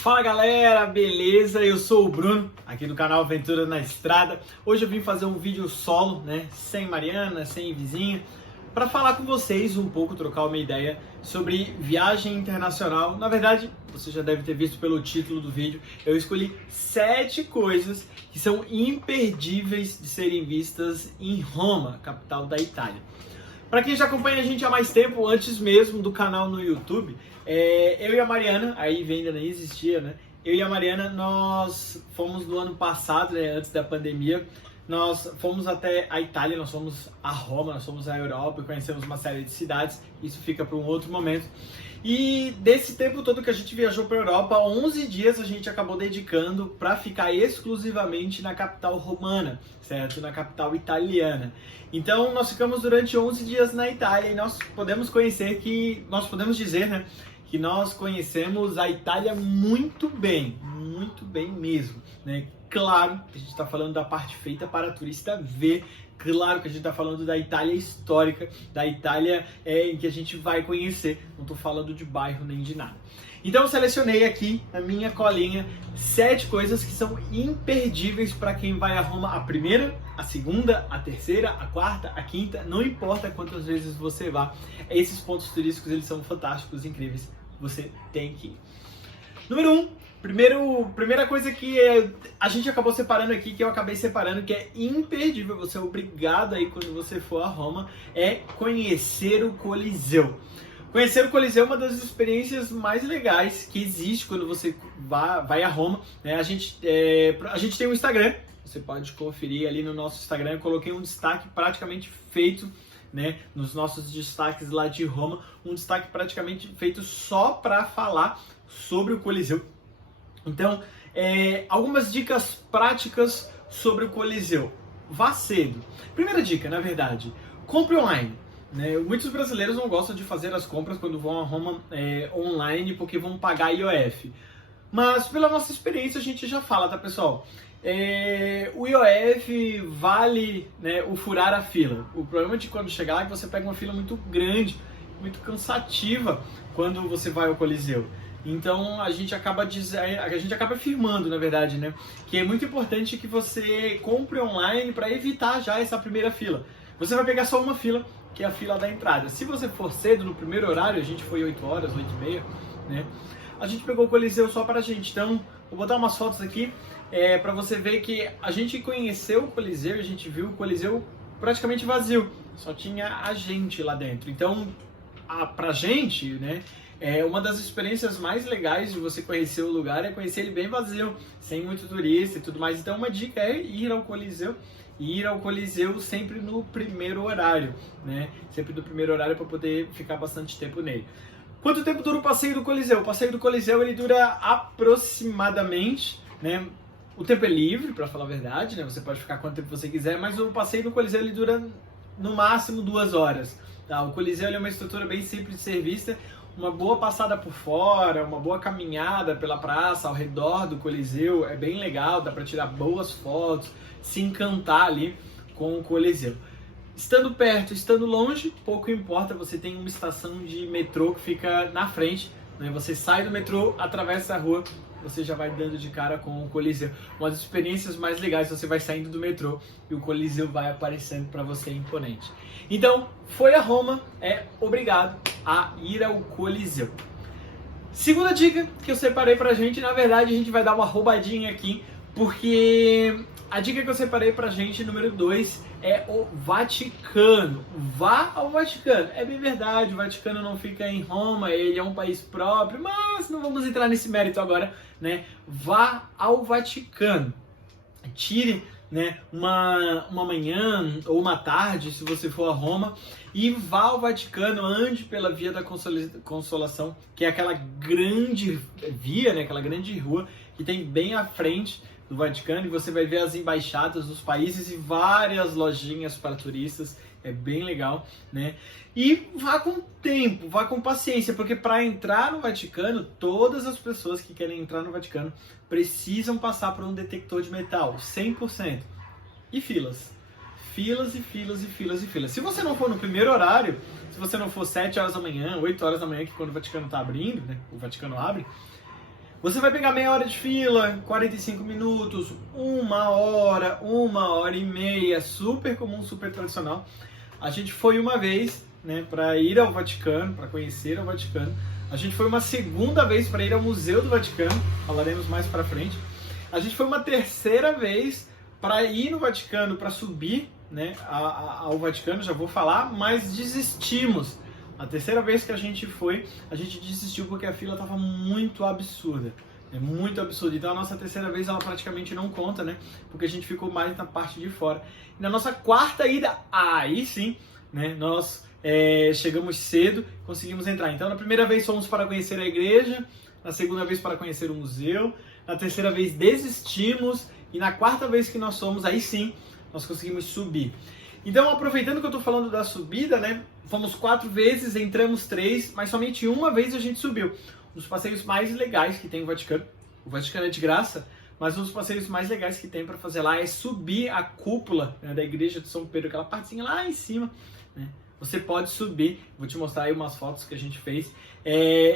Fala galera, beleza? Eu sou o Bruno, aqui do canal Aventura na Estrada. Hoje eu vim fazer um vídeo solo, sem Mariana, sem vizinha, para falar com vocês um pouco, trocar uma ideia sobre viagem internacional. Na verdade, você já deve ter visto pelo título do vídeo, eu escolhi 7 coisas que são imperdíveis de serem vistas em Roma, capital da Itália. Para quem já acompanha a gente há mais tempo, antes mesmo do canal no YouTube, eu e a Mariana, aí ainda nem existia, né? Eu e a Mariana, nós fomos no ano passado, antes da pandemia, nós fomos até a Itália, nós fomos a Roma, nós fomos à Europa, conhecemos uma série de cidades, isso fica para um outro momento. E desse tempo todo que a gente viajou para a Europa, 11 dias a gente acabou dedicando para ficar exclusivamente na capital romana, certo? Na capital italiana. Então nós ficamos durante 11 dias na Itália e nós podemos dizer, que nós conhecemos a Itália muito bem mesmo, né? Claro que a gente está falando da parte feita para turista ver, claro que a gente está falando da Itália histórica, da Itália em que a gente vai conhecer, não estou falando de bairro nem de nada. Então eu selecionei aqui na minha colinha 7 coisas que são imperdíveis para quem vai a Roma a primeira, a segunda, a terceira, a quarta, a quinta, não importa quantas vezes você vá, esses pontos turísticos eles são fantásticos, incríveis, você tem que ir. Número 1, primeira coisa que a gente acabou separando aqui, que eu acabei separando, que é imperdível, você é obrigado aí quando você for a Roma, é conhecer o Coliseu. Conhecer o Coliseu é uma das experiências mais legais que existe quando você vai a Roma, né? A gente tem um Instagram, você pode conferir ali no nosso Instagram, eu coloquei um destaque praticamente feito, né, nos nossos destaques lá de Roma, um destaque praticamente feito só para falar sobre o Coliseu. Então, algumas dicas práticas sobre o Coliseu. Vá cedo. Primeira dica, na verdade, compre online. Né? Muitos brasileiros não gostam de fazer as compras quando vão a Roma online porque vão pagar IOF. Mas pela nossa experiência a gente já fala, tá pessoal? O IOF vale, né, o furar a fila. O problema de quando chegar lá é que você pega uma fila muito grande, muito cansativa quando você vai ao Coliseu. Então a gente acaba afirmando, na verdade, né, que é muito importante que você compre online para evitar já essa primeira fila. Você vai pegar só uma fila, que é a fila da entrada. Se você for cedo, no primeiro horário, a gente foi 8 horas, 8h30, né? A gente pegou o Coliseu só pra gente. Então, vou botar umas fotos aqui para você ver que a gente conheceu o Coliseu, a gente viu o Coliseu praticamente vazio. Só tinha a gente lá dentro. Então, pra gente, né, uma das experiências mais legais de você conhecer o lugar é conhecer ele bem vazio, sem muito turista e tudo mais. Então, uma dica é ir ao Coliseu. E ir ao Coliseu sempre no primeiro horário, né? Sempre no primeiro horário para poder ficar bastante tempo nele. Quanto tempo dura o passeio do Coliseu? O passeio do Coliseu ele dura aproximadamente, né? O tempo é livre, para falar a verdade, né? Você pode ficar quanto tempo você quiser, mas o passeio do Coliseu ele dura no máximo 2 horas. Tá? O Coliseu ele é uma estrutura bem simples de ser vista. Uma boa passada por fora, uma boa caminhada pela praça ao redor do Coliseu é bem legal, dá para tirar boas fotos, se encantar ali com o Coliseu. Estando perto, estando longe, pouco importa, você tem uma estação de metrô que fica na frente, né? Você sai do metrô, atravessa a rua, você já vai dando de cara com o Coliseu. Uma das experiências mais legais, você vai saindo do metrô e o Coliseu vai aparecendo para você imponente. Então, foi a Roma, é obrigado a ir ao Coliseu. Segunda dica que eu separei pra gente, na verdade a gente vai dar uma roubadinha aqui, porque a dica que eu separei pra gente, número 2, é o Vaticano. Vá ao Vaticano. É bem verdade, o Vaticano não fica em Roma, ele é um país próprio, mas não vamos entrar nesse mérito agora, né? Vá ao Vaticano. Tire, né, uma manhã ou uma tarde, se você for a Roma, e vá ao Vaticano, ande pela Via da Consolação, que é aquela grande via, né, aquela grande rua que tem bem à frente do Vaticano, e você vai ver as embaixadas dos países e várias lojinhas para turistas, é bem legal, né? E vá com tempo, vá com paciência, porque para entrar no Vaticano, todas as pessoas que querem entrar no Vaticano precisam passar por um detector de metal, 100%. E filas. Filas e filas e filas e filas. Se você não for no primeiro horário, se você não for 7 horas da manhã, 8 horas da manhã, que é quando o Vaticano está abrindo, né? O Vaticano abre, Você vai pegar meia hora de fila, 45 minutos, uma hora e meia, super comum, super tradicional. A gente foi uma vez, né, para ir ao Vaticano, para conhecer o Vaticano. A gente foi uma segunda vez para ir ao Museu do Vaticano, falaremos mais para frente. A gente foi uma terceira vez para ir no Vaticano, para subir, né, ao Vaticano, já vou falar, mas desistimos. A terceira vez que a gente foi, a gente desistiu porque a fila estava muito absurda. É muito absurdo. Então a nossa terceira vez ela praticamente não conta, né? Porque a gente ficou mais na parte de fora. E na nossa quarta ida, aí sim, né? Nós chegamos cedo, conseguimos entrar. Então na primeira vez fomos para conhecer a igreja, na segunda vez para conhecer o museu, na terceira vez desistimos e na quarta vez que nós fomos, aí sim, nós conseguimos subir. Então, aproveitando que eu estou falando da subida, né? Fomos 4 vezes, entramos 3, mas somente uma vez a gente subiu. Um dos passeios mais legais que tem no Vaticano. O Vaticano é de graça, mas um dos passeios mais legais que tem para fazer lá é subir a cúpula, né, da igreja de São Pedro, aquela partezinha lá em cima, né? Você pode subir, vou te mostrar aí umas fotos que a gente fez.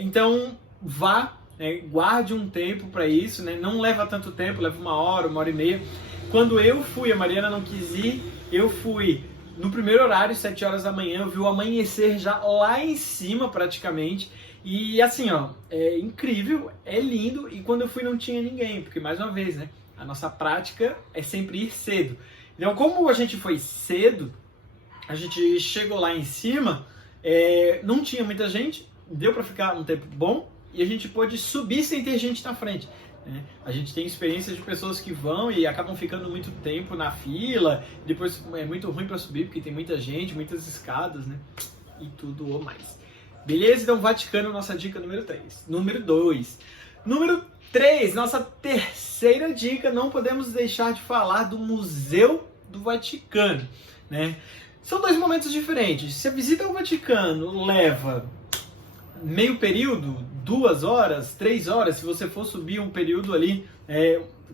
Então, vá, né, guarde um tempo para isso, né? Não leva tanto tempo, leva uma hora e meia. Quando eu fui, a Mariana não quis ir, eu fui no primeiro horário, 7 horas da manhã, eu vi o amanhecer já lá em cima praticamente. E assim, ó, é incrível, é lindo, e quando eu fui não tinha ninguém, porque mais uma vez, né, a nossa prática é sempre ir cedo. Então, como a gente foi cedo, a gente chegou lá em cima, não tinha muita gente, deu para ficar um tempo bom, e a gente pôde subir sem ter gente na frente. A gente tem experiências de pessoas que vão e acabam ficando muito tempo na fila, depois é muito ruim para subir porque tem muita gente, muitas escadas, né? E tudo ou mais. Beleza? Então, Vaticano, nossa dica número 3. Número 2. Número 3, nossa terceira dica, não podemos deixar de falar do Museu do Vaticano, né? São 2 momentos diferentes. Se a visita ao Vaticano leva meio período, 2 horas, 3 horas, se você for subir um período ali,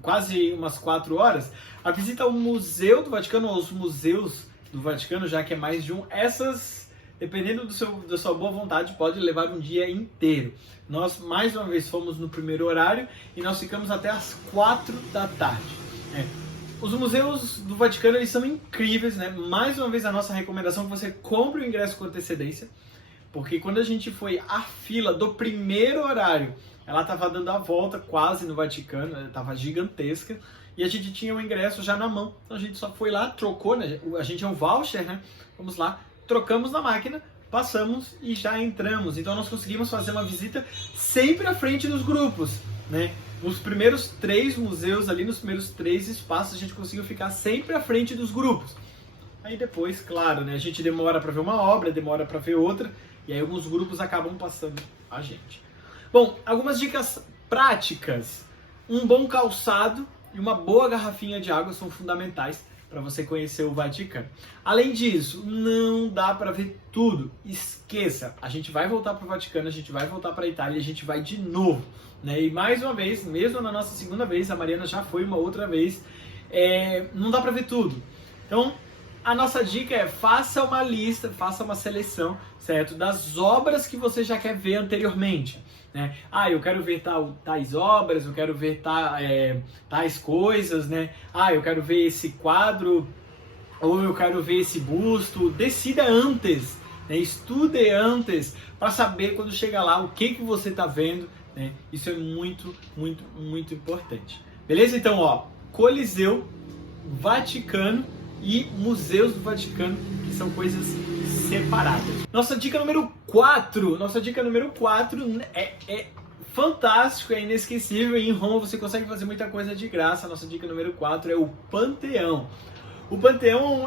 quase umas 4 horas, a visita ao Museu do Vaticano, ou os museus do Vaticano, já que é mais de um, essas, dependendo da sua boa vontade, pode levar um dia inteiro. Nós, mais uma vez, fomos no primeiro horário e nós ficamos até as 4 da tarde. Os museus do Vaticano, eles são incríveis, né? Mais uma vez, a nossa recomendação é que você compre o ingresso com antecedência, porque quando a gente foi, a fila do primeiro horário, ela estava dando a volta quase no Vaticano, estava gigantesca, e a gente tinha o ingresso já na mão. Então a gente só foi lá, trocou, né? A gente é um voucher, né? Vamos lá, trocamos na máquina, passamos e já entramos. Então nós conseguimos fazer uma visita sempre à frente dos grupos, né? Nos primeiros 3 museus ali, nos primeiros 3 espaços, a gente conseguiu ficar sempre à frente dos grupos. Aí depois, claro, né? A gente demora para ver uma obra, demora para ver outra, e aí alguns grupos acabam passando a gente. Bom, algumas dicas práticas. Um bom calçado e uma boa garrafinha de água são fundamentais para você conhecer o Vaticano. Além disso, não dá para ver tudo. Esqueça, a gente vai voltar para o Vaticano, a gente vai voltar para a Itália, a gente vai de novo, né? E mais uma vez, mesmo na nossa segunda vez, a Mariana já foi uma outra vez, não dá para ver tudo. Então, a nossa dica é: faça uma lista, faça uma seleção, certo? Das obras que você já quer ver anteriormente, né? Eu quero ver tais obras, eu quero ver tais coisas, né? Eu quero ver esse quadro, ou eu quero ver esse busto. Decida antes, né? Estude antes, para saber quando chegar lá o que você está vendo, né? Isso é muito, muito, muito importante. Beleza? Então, ó, Coliseu, Vaticano e museus do Vaticano, que são coisas separadas. Nossa dica número 4 é fantástico, é inesquecível, e em Roma você consegue fazer muita coisa de graça. Nossa dica número 4 é o Panteão. O Panteão,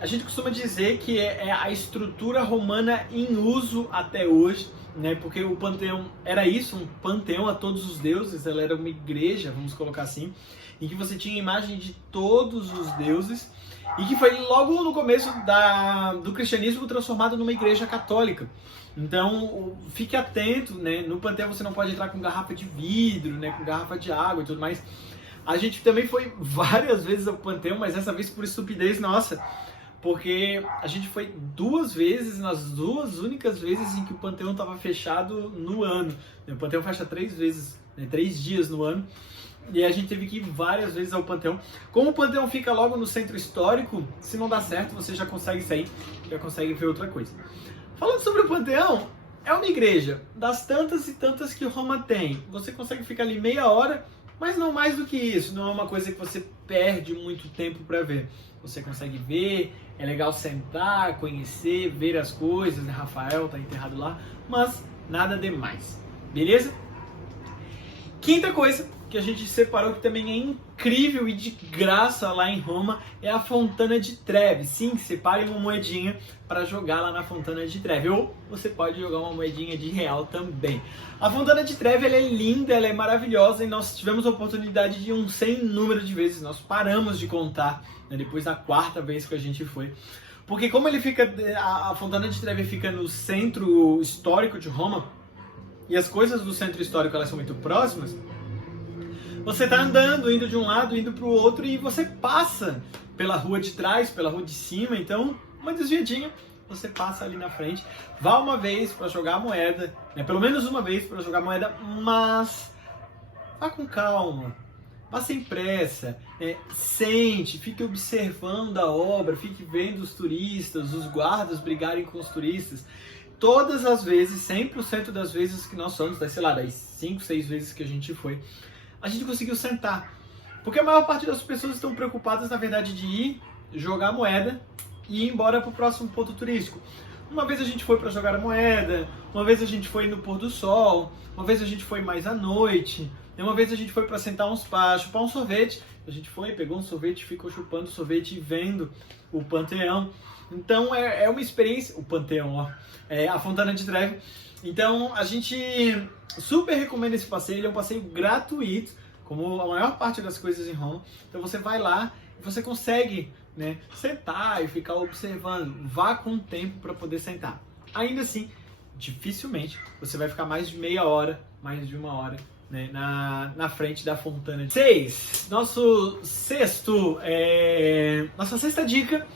a gente costuma dizer que é a estrutura romana em uso até hoje, né? Porque o Panteão era isso, um panteão a todos os deuses. Ela era uma igreja, vamos colocar assim, em que você tinha imagem de todos os deuses, e que foi logo no começo do cristianismo transformado numa igreja católica. Então, fique atento, né? No Panteão você não pode entrar com garrafa de vidro, né? Com garrafa de água e tudo mais. A gente também foi várias vezes ao Panteão, mas dessa vez por estupidez nossa, porque a gente foi 2 vezes, nas 2 únicas vezes em que o Panteão estava fechado no ano. O Panteão fecha 3 vezes né, 3 dias no ano. E a gente teve que ir várias vezes ao Panteão. Como o Panteão fica logo no centro histórico, se não dá certo, você já consegue sair, já consegue ver outra coisa. Falando sobre o Panteão, é uma igreja das tantas e tantas que Roma tem. Você consegue ficar ali meia hora, mas não mais do que isso. Não é uma coisa que você perde muito tempo para ver. Você consegue ver, é legal sentar, conhecer, ver as coisas, né? Rafael está enterrado lá, mas nada demais. Beleza? Quinta coisa que a gente separou que também é incrível e de graça lá em Roma é a Fontana di Trevi. Sim, separe uma moedinha para jogar lá na Fontana di Trevi, ou você pode jogar uma moedinha de real também. A Fontana di Trevi ela é linda, ela é maravilhosa e nós tivemos a oportunidade de um sem número de vezes, nós paramos de contar, né, depois da 4ª vez que a gente foi. Porque como ele fica, a Fontana di Trevi fica no centro histórico de Roma, e as coisas do centro histórico elas são muito próximas, você está andando, indo de um lado, indo para o outro, e você passa pela rua de trás, pela rua de cima, então uma desviadinha, você passa ali na frente. Vá uma vez para jogar a moeda, né? Pelo menos uma vez para jogar a moeda, mas vá com calma, vá sem pressa, sente, fique observando a obra, fique vendo os turistas, os guardas brigarem com os turistas. Todas as vezes, 100% das vezes que nós fomos, sei lá, das 5, 6 vezes que a gente foi, a gente conseguiu sentar. Porque a maior parte das pessoas estão preocupadas, na verdade, de ir, jogar a moeda e ir embora para o próximo ponto turístico. Uma vez a gente foi para jogar a moeda, uma vez a gente foi no pôr do sol, uma vez a gente foi mais à noite, uma vez a gente foi para sentar chupar um sorvete. A gente foi, pegou um sorvete, ficou chupando sorvete e vendo o Panteão. Então é uma experiência, o Panteão, ó, a Fontana di Trevi. Então a gente super recomenda esse passeio, ele é um passeio gratuito, como a maior parte das coisas em Roma. Então você vai lá e você consegue, né, sentar e ficar observando. Vá com tempo para poder sentar. Ainda assim, dificilmente você vai ficar mais de meia hora, mais de 1 hora, né, na frente da Fontana. 6. Nossa sexta dica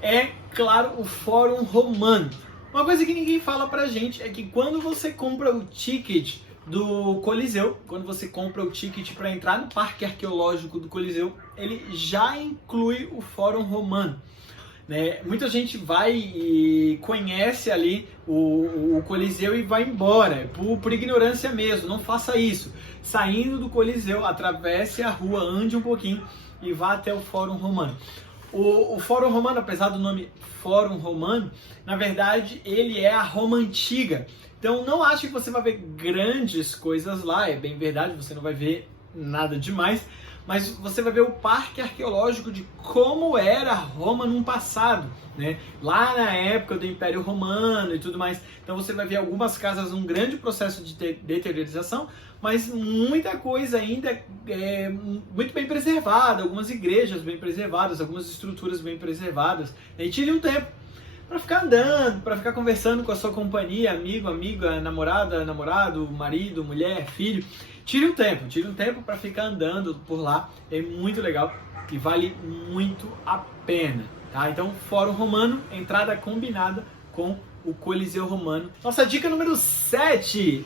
é, claro, o Fórum Romano. Uma coisa que ninguém fala pra gente é que quando você compra o ticket do Coliseu, quando você compra o ticket para entrar no Parque Arqueológico do Coliseu, ele já inclui o Fórum Romano. Né? Muita gente vai e conhece ali o Coliseu e vai embora, por ignorância mesmo. Não faça isso. Saindo do Coliseu, atravesse a rua, ande um pouquinho e vá até o Fórum Romano. O Fórum Romano, apesar do nome Fórum Romano, na verdade ele é a Roma Antiga. Então não ache que você vai ver grandes coisas lá, é bem verdade, você não vai ver nada demais, mas você vai ver o parque arqueológico de como era Roma no passado, né? Lá na época do Império Romano e tudo mais. Então você vai ver algumas casas num grande processo de deteriorização, mas muita coisa ainda é muito bem preservada, algumas igrejas bem preservadas, algumas estruturas bem preservadas. E tire um tempo para ficar andando, para ficar conversando com a sua companhia, amigo, amiga, namorada, namorado, marido, mulher, filho. Tire um tempo para ficar andando por lá, é muito legal e vale muito a pena, tá? Então, Fórum Romano, entrada combinada com o Coliseu Romano. Nossa dica número 7,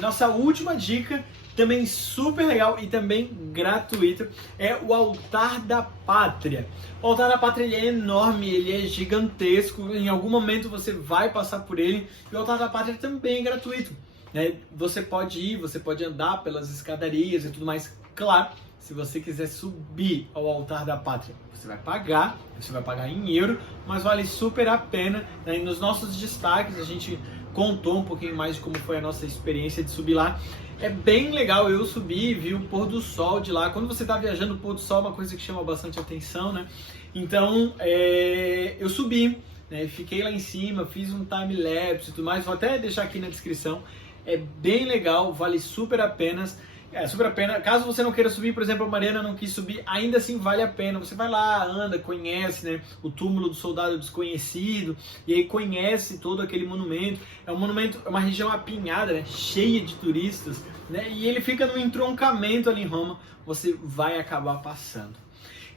nossa última dica, também super legal e também gratuita, é o Altar da Pátria. O Altar da Pátria ele é enorme, ele é gigantesco, em algum momento você vai passar por ele, e o Altar da Pátria também é gratuito. Você pode ir, você pode andar pelas escadarias e tudo mais. Claro, se você quiser subir ao Altar da Pátria, você vai pagar em euro, mas vale super a pena. Nos nossos destaques a gente contou um pouquinho mais de como foi a nossa experiência de subir lá. É bem legal, eu subi, vi o pôr do sol de lá. Quando você está viajando, o pôr do sol é uma coisa que chama bastante atenção, né? Então, eu subi, né? Fiquei lá em cima, fiz um time-lapse e tudo mais. Vou até deixar aqui na descrição. É bem legal, vale super a pena. Caso você não queira subir, por exemplo, a Mariana não quis subir, ainda assim vale a pena. Você vai lá, anda, conhece, né, o túmulo do soldado desconhecido, e aí conhece todo aquele monumento. É um monumento, é uma região apinhada, né, cheia de turistas, né, e ele fica no entroncamento ali em Roma. Você vai acabar passando.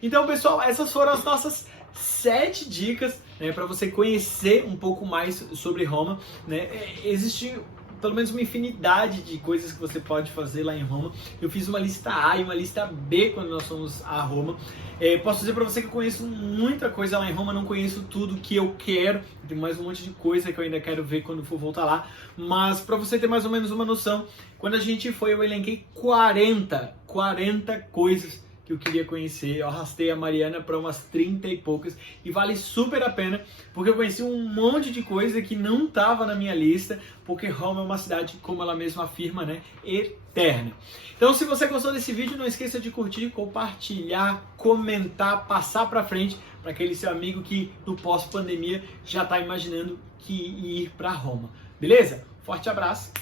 Então, pessoal, essas foram as nossas 7 dicas, né, para você conhecer um pouco mais sobre Roma, né. Existe pelo menos uma infinidade de coisas que você pode fazer lá em Roma. Eu fiz uma lista A e uma lista B quando nós fomos a Roma. Posso dizer para você que eu conheço muita coisa lá em Roma, não conheço tudo que eu quero, tem mais um monte de coisa que eu ainda quero ver quando for voltar lá, mas para você ter mais ou menos uma noção, quando a gente foi eu elenquei 40 coisas que eu queria conhecer. Eu arrastei a Mariana para umas 30 e poucas e vale super a pena, porque eu conheci um monte de coisa que não estava na minha lista, porque Roma é uma cidade, como ela mesma afirma, né, eterna. Então, se você gostou desse vídeo, não esqueça de curtir, compartilhar, comentar, passar para frente para aquele seu amigo que no pós-pandemia já está imaginando que ir para Roma. Beleza? Forte abraço!